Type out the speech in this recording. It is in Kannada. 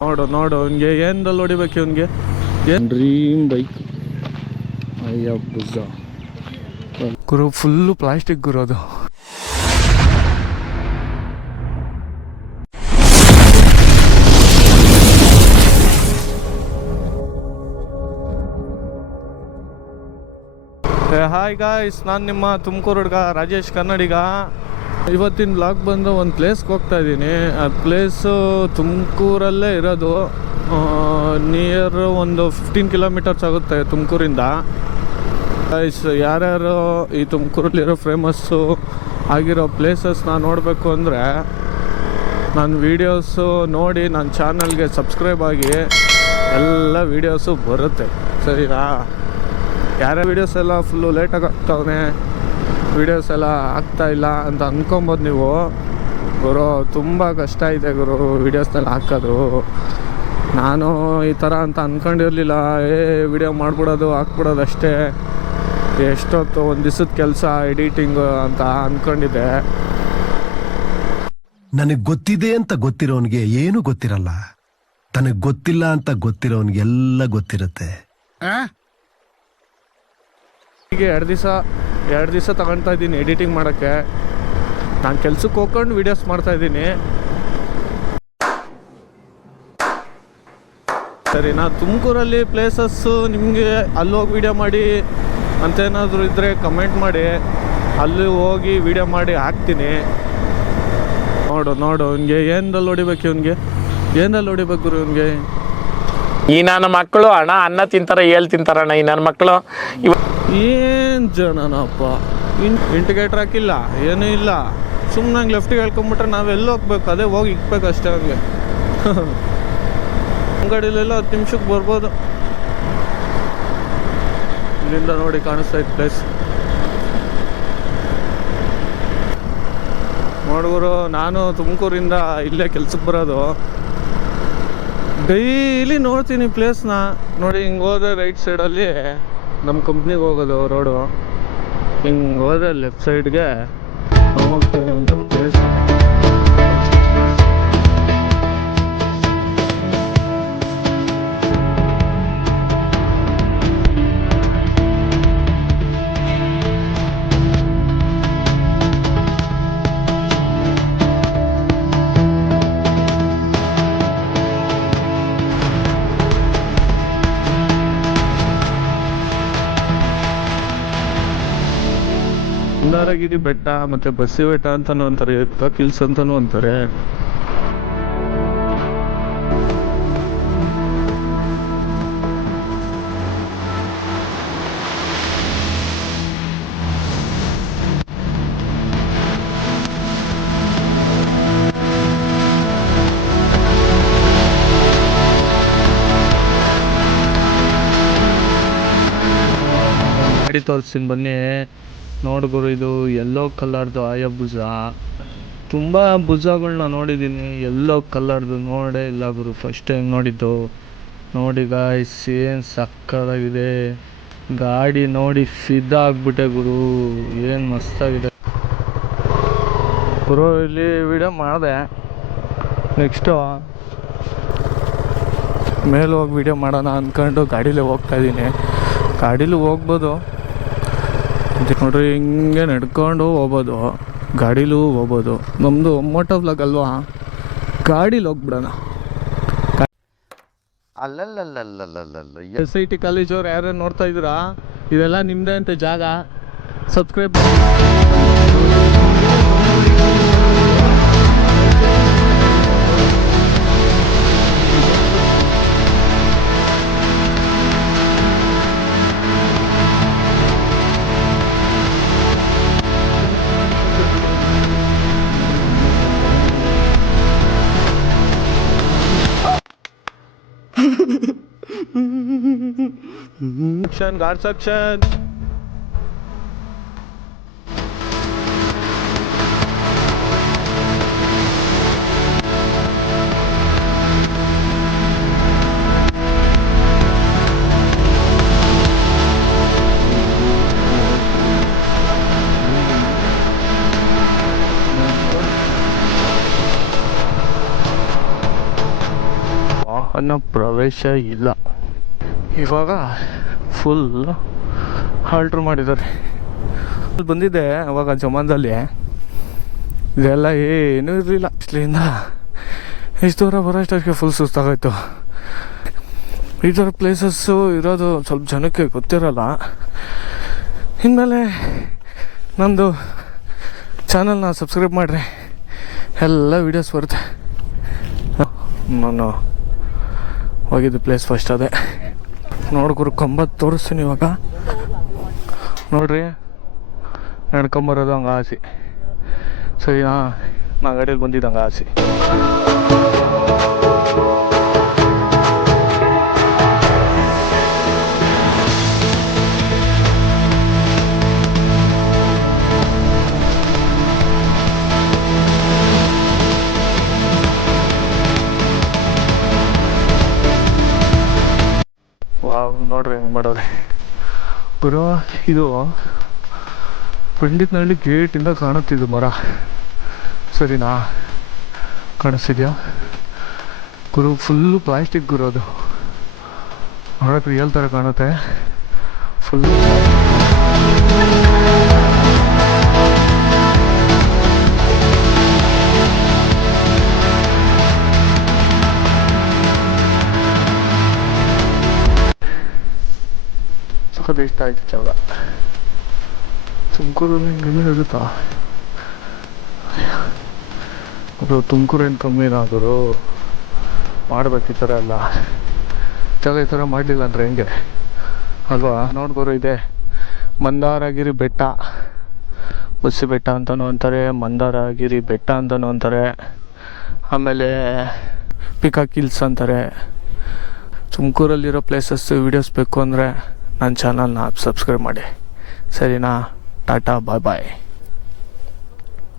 ನೋಡು ನೋಡು ಅವ್ನಿಗೆ ಏನ್ರಲ್ಲಿ ಹೊಡಿಬೇಕು ಇವನಿಗೆ? ಏನು ಡ್ರೀಮ್ ಬೈಕ್ ಅಯ್ಯ ಬುಜ್ಜ ಗುರು ಫುಲ್ಲು ಪ್ಲಾಸ್ಟಿಕ್ ಗುರು ಅದು. ಹಾಯ್ ಗಾಯ್ಸ್ ನಾನು ನಿಮ್ಮ ತುಮಕೂರು ಹುಡುಗ ರಾಜೇಶ್ ಕನ್ನಡಿಗ. ಇವತ್ತಿನ ಬ್ಲಾಗ್ ಬಂದು ಒಂದು ಪ್ಲೇಸ್ಗೆ ಹೋಗ್ತಾ ಇದ್ದೀನಿ. ಆ ಪ್ಲೇಸು ತುಮಕೂರಲ್ಲೇ ಇರೋದು ನಿಯರ್ ಒಂದು ಫಿಫ್ಟೀನ್ ಕಿಲೋಮೀಟರ್ಸ್ ಆಗುತ್ತೆ ತುಮಕೂರಿಂದ. ಯಾರ್ಯಾರು ಈ ತುಮಕೂರಲ್ಲಿರೋ ಫೇಮಸ್ಸು ಆಗಿರೋ ಪ್ಲೇಸಸ್ನ ನೋಡಬೇಕು ಅಂದರೆ ನನ್ನ ವೀಡಿಯೋಸು ನೋಡಿ ನನ್ನ ಚಾನಲ್ಗೆ ಸಬ್ಸ್ಕ್ರೈಬ್ ಆಗಿ ಎಲ್ಲ ವೀಡಿಯೋಸು ಬರುತ್ತೆ. ಸರಿನಾ? ಯಾರೇ ವೀಡಿಯೋಸ್ ಎಲ್ಲ ಫುಲ್ಲು ಲೇಟಾಗಿ ಆಗ್ತಾವನೆ? ವೀಡಿಯೋಸ್ ಎಲ್ಲ ಆಗ್ತಾ ಇಲ್ಲ ಅಂತ ಅಂದ್ಕೊಬೋದು ನೀವು. ಗುರು ತುಂಬ ಕಷ್ಟ ಇದೆ ಗುರು ವೀಡಿಯೋಸ್ನೆಲ್ಲ ಹಾಕೋದು. ನಾನು ಈ ಥರ ಅಂತ ಅಂದ್ಕೊಂಡಿರಲಿಲ್ಲ ಏ ವಿಡಿಯೋ ಮಾಡ್ಬಿಡೋದು ಹಾಕ್ಬಿಡೋದು ಅಷ್ಟೇ. ಎಷ್ಟೊತ್ತು ಒಂದು ದಿವ್ಸದ ಕೆಲಸ ಎಡಿಟಿಂಗು ಅಂತ ಅಂದ್ಕೊಂಡಿದ್ದೆ ನನಗೆ ಗೊತ್ತಿದೆ ಅಂತ ಗೊತ್ತಿರೋನಿಗೆ ಏನು ಗೊತ್ತಿರಲ್ಲ. ತನಗೆ ಗೊತ್ತಿಲ್ಲ ಅಂತ ಗೊತ್ತಿರೋನಿಗೆಲ್ಲ ಗೊತ್ತಿರುತ್ತೆ. ಹೀಗೆ ಎರಡು ದಿವಸ ಎರಡು ದಿವಸ ತಗೊಳ್ತಾ ಇದ್ದೀನಿ ಎಡಿಟಿಂಗ್ ಮಾಡೋಕ್ಕೆ. ನಾನು ಕೆಲ್ಸಕ್ಕೆ ಹೋಗ್ಕೊಂಡು ವೀಡಿಯೋಸ್ ಸರಿ, ನಾ ತುಮಕೂರಲ್ಲಿ ಪ್ಲೇಸಸ್ಸು ನಿಮಗೆ ಅಲ್ಲಿ ಹೋಗಿ ವೀಡಿಯೋ ಮಾಡಿ ಅಂತೇನಾದರೂ ಇದ್ದರೆ ಕಮೆಂಟ್ ಮಾಡಿ. ಅಲ್ಲಿ ಹೋಗಿ ವೀಡಿಯೋ ಮಾಡಿ ಹಾಕ್ತೀನಿ. ನೋಡು ನೋಡು ಅವ್ನಿಗೆ ಏನಲ್ಲಿ ಹೊಡಿಬೇಕು ಇವನಿಗೆ? ಏನಲ್ಲಿ ಹೊಡಿಬೇಕು ಇವನಿಗೆ? ಈ ನನ್ನ ಮಕ್ಕಳು ಅಣ್ಣ, ಅನ್ನ ತಿಂತಾರ, ಏಳ್ ತಿಂತಾರಣ್ಣ ಈ ನನ್ನ ಮಕ್ಕಳು. ಇವ ಏನು ಜನನಪ್ಪ? ಇನ್ ಇಂಟಿಗೇಟ್ರ್ ಹಾಕಿಲ್ಲ, ಏನೂ ಇಲ್ಲ. ಸುಮ್ಮನೆ ಹಂಗೆ ಲೆಫ್ಟಿಗೆ ಹೇಳ್ಕೊಂಬಿಟ್ರೆ ನಾವೆಲ್ಲ ಹೋಗ್ಬೇಕು? ಅದೇ ಹೋಗಿ ಇಕ್ಬೇಕು ಅಷ್ಟೇ ಹಂಗೆ ಅಂಗಡಿಲೆಲ್ಲ ಹತ್ತು ನಿಮಿಷಕ್ಕೆ ಬರ್ಬೋದು. ಇಲ್ಲಿಂದ ನೋಡಿ ಕಾಣಿಸ್ತಾ ಇತ್ತು ಪ್ಲೇಸ್ ನೋಡುವರು ನಾನು ತುಮಕೂರಿಂದ ಇಲ್ಲೇ ಕೆಲ್ಸಕ್ಕೆ ಬರೋದು. ಡೈಲಿ ನೋಡ್ತೀನಿ ಪ್ಲೇಸ್ನ ನೋಡಿ ಹಿಂಗೆ ಹೋದ್ರೆ ರೈಟ್ ಸೈಡಲ್ಲಿ ನಮ್ಮ ಕಂಪ್ನಿಗೆ ಹೋಗೋದು ರೋಡು ಹಿಂಗೆ ಹೋದ್ರೆ ಲೆಫ್ಟ್ ಸೈಡ್ಗೆ ಹೋಗ್ತೇವೆ ಅಂತ ಪ್ಲೇಸ್ ಕುಂದಾರಗಿರಿ ಬೆಟ್ಟ ಮತ್ತೆ ಬಸ್ಸಿ ಬೆಟ್ಟ ಅಂತಾನು ಅಂತಾರೆ ಹಿಲ್ಸ್ ಅಂತಾನು ಅಂತಾರೆ. ಗಾಡಿ ತೋರಿಸ್ತೀನಿ ಬನ್ನಿ. ನೋಡು ಗುರು, ಇದು ಎಲ್ಲೋ ಕಲರ್ದು ಆಯ ಭುಜ. ತುಂಬ ಭುಜಗಳನ್ನ ನೋಡಿದ್ದೀನಿ ಎಲ್ಲೋ ಕಲರ್ದು ನೋಡೇ ಇಲ್ಲ ಗುರು ಫಸ್ಟ್ ಟೈಮ್ ನೋಡಿದ್ದು. ನೋಡಿ ಗಾಯ್ಸ್ ಏನು ಸಕ್ಕತ್ತಾಗಿದೆ ಗಾಡಿ ನೋಡಿ ಫಿದಾ ಗುರು, ಏನು ಮಸ್ತಾಗಿದೆ. ಗುರು, ಇಲ್ಲಿ ವಿಡಿಯೋ ಮಾಡಿದೆ. ನೆಕ್ಸ್ಟು ಮೇಲೆ ಹೋಗಿ ವಿಡಿಯೋ ಮಾಡೋಣ ಅಂದ್ಕೊಂಡು ಗಾಡೀಲೇ ಹೋಗ್ತಾ ಇದ್ದೀನಿ ಗಾಡೀಲಿ ಹೋಗ್ಬೋದು. ನೋಡ್ರಿ ಹಿಂಗೆ ನಡ್ಕೊಂಡು ಹೋಗ್ಬೋದು. ಗಾಡೀಲೂ ಹೋಗ್ಬೋದು. ನಮ್ಮದು ಮೋಟೋ ಬ್ಲಾಗ್ ಅಲ್ವಾ? ಗಾಡೀಲಿ ಹೋಗ್ಬಿಡೋಣ. ಅಲ್ಲಲ್ಲಲ್ಲಲ್ಲಲ್ಲಲ್ಲ ಎಸ್ ಐ ಟಿ ಕಾಲೇಜವ್ರು ಯಾರ್ಯಾರು ನೋಡ್ತಾ ಇದ್ದೀರಾ? ಇದೆಲ್ಲ ನಿಮ್ಮದೇ ಅಂತ ಜಾಗ. ಸಬ್ಸ್ಕ್ರೈಬ್ कंस्ट्रक्शन कंस्ट्रक्शन ಅನ್ನೋ ಪ್ರವೇಶ ಇಲ್ಲ. ಇವಾಗ ಫುಲ್ ಹಾಲ್ಟ್ರ್ ಮಾಡಿದ್ದಾರೆ. ಅಲ್ಲಿ ಬಂದಿದ್ದೆ ಅವಾಗ ಜಮಾನದಲ್ಲಿ. ಇದೆಲ್ಲ ಏನೂ ಇರಲಿಲ್ಲ. ಇಷ್ಟಲಿಂದ ಇಷ್ಟು ದೂರ ಬರೋಷ್ಟಕ್ಕೆ ಫುಲ್ ಸುಸ್ತಾಗೋಯ್ತು. ಈ ಥರ ಪ್ಲೇಸಸ್ಸು ಇರೋದು ಸ್ವಲ್ಪ ಜನಕ್ಕೆ ಗೊತ್ತಿರಲ್ಲ. ಇನ್ಮೇಲೆ ನಂದು ಚಾನಲ್ನ ಸಬ್ಸ್ಕ್ರೈಬ್ ಮಾಡಿರಿ. ಎಲ್ಲ ವೀಡಿಯೋಸ್ ಬರುತ್ತೆ. ನಾನು ಹೋಗಿದ್ದು ಪ್ಲೇಸ್ ಫಸ್ಟ್ ಅದೇ. ನೋಡ್ಗುರು ಕಂಬತ್ತು ತೋರಿಸ್ತೀನಿ ಇವಾಗ. ನೋಡ್ರಿ ನಡ್ಕೊಂಬರೋದು ಹಂಗೆ ಆಸೆ. ಸರಿನಾ? ನಾ ಗಾಡಿಯಲ್ಲಿ ಬಂದಿದ್ದಂಗೆ ಆಸೆ. ನೋಡ್ರಿ ಹೆಂಗೆ ಮಾಡೋರೆ ಗುರು ಇದು ಪಂಡಿತ್ನಹಳ್ಳಿ ಗೇಟಿಂದ ಕಾಣುತ್ತಿದ್ದು ಮರ. ಸರಿನಾ? ಕಾಣಿಸ್ತಿದ್ಯಾ? ಗುರು ಫುಲ್ಲು ಪ್ಲಾಸ್ಟಿಕ್ ಗುರು ಅದು. ನೋಡೋಕೆ ರಿಯಲ್ ಥರ ಕಾಣುತ್ತೆ. ಫುಲ್ ಸಖತ್ ಇಷ್ಟ ಆಯ್ತು ಜಾಗ ತುಮಕೂರಲ್ಲಿ ಹಿಂಗೆಲ್ಲ ಇರುತ್ತಾ ಬ್ರೋ ತುಮಕೂರು ಏನು ಕಮ್ಮಿ ಏನಾದರು ಮಾಡ್ಬೇಕು ಈ ಥರ ಎಲ್ಲ. ಜಾಗ ಈ ಥರ ಮಾಡಲಿಲ್ಲ ಅಂದರೆ ಹೆಂಗೆ? ಅಲ್ವಾ? ನೋಡ್ಬೋದು ಇದೆ. ಮಂದಾರಗಿರಿ ಬೆಟ್ಟ. ಬಸ್ಸಿ ಬೆಟ್ಟ ಅಂತಲೂ ಅಂತಾರೆ, ಮಂದಾರಗಿರಿ ಬೆಟ್ಟ ಅಂತಲೂ ಅಂತಾರೆ. ಆಮೇಲೆ ಪಿಕಾಕ್ ಹಿಲ್ಸ್ ಅಂತಾರೆ. ತುಮಕೂರಲ್ಲಿರೋ ಪ್ಲೇಸಸ್ ವೀಡಿಯೋಸ್ ಬೇಕು ಅಂದರೆ ನನ್ನ ಚಾನಲ್ನ ಸಬ್ಸ್ಕ್ರೈಬ್ ಮಾಡಿ. ಸರಿನಾ? ಟಾಟಾ ಬಾಯ್ ಬಾಯ್.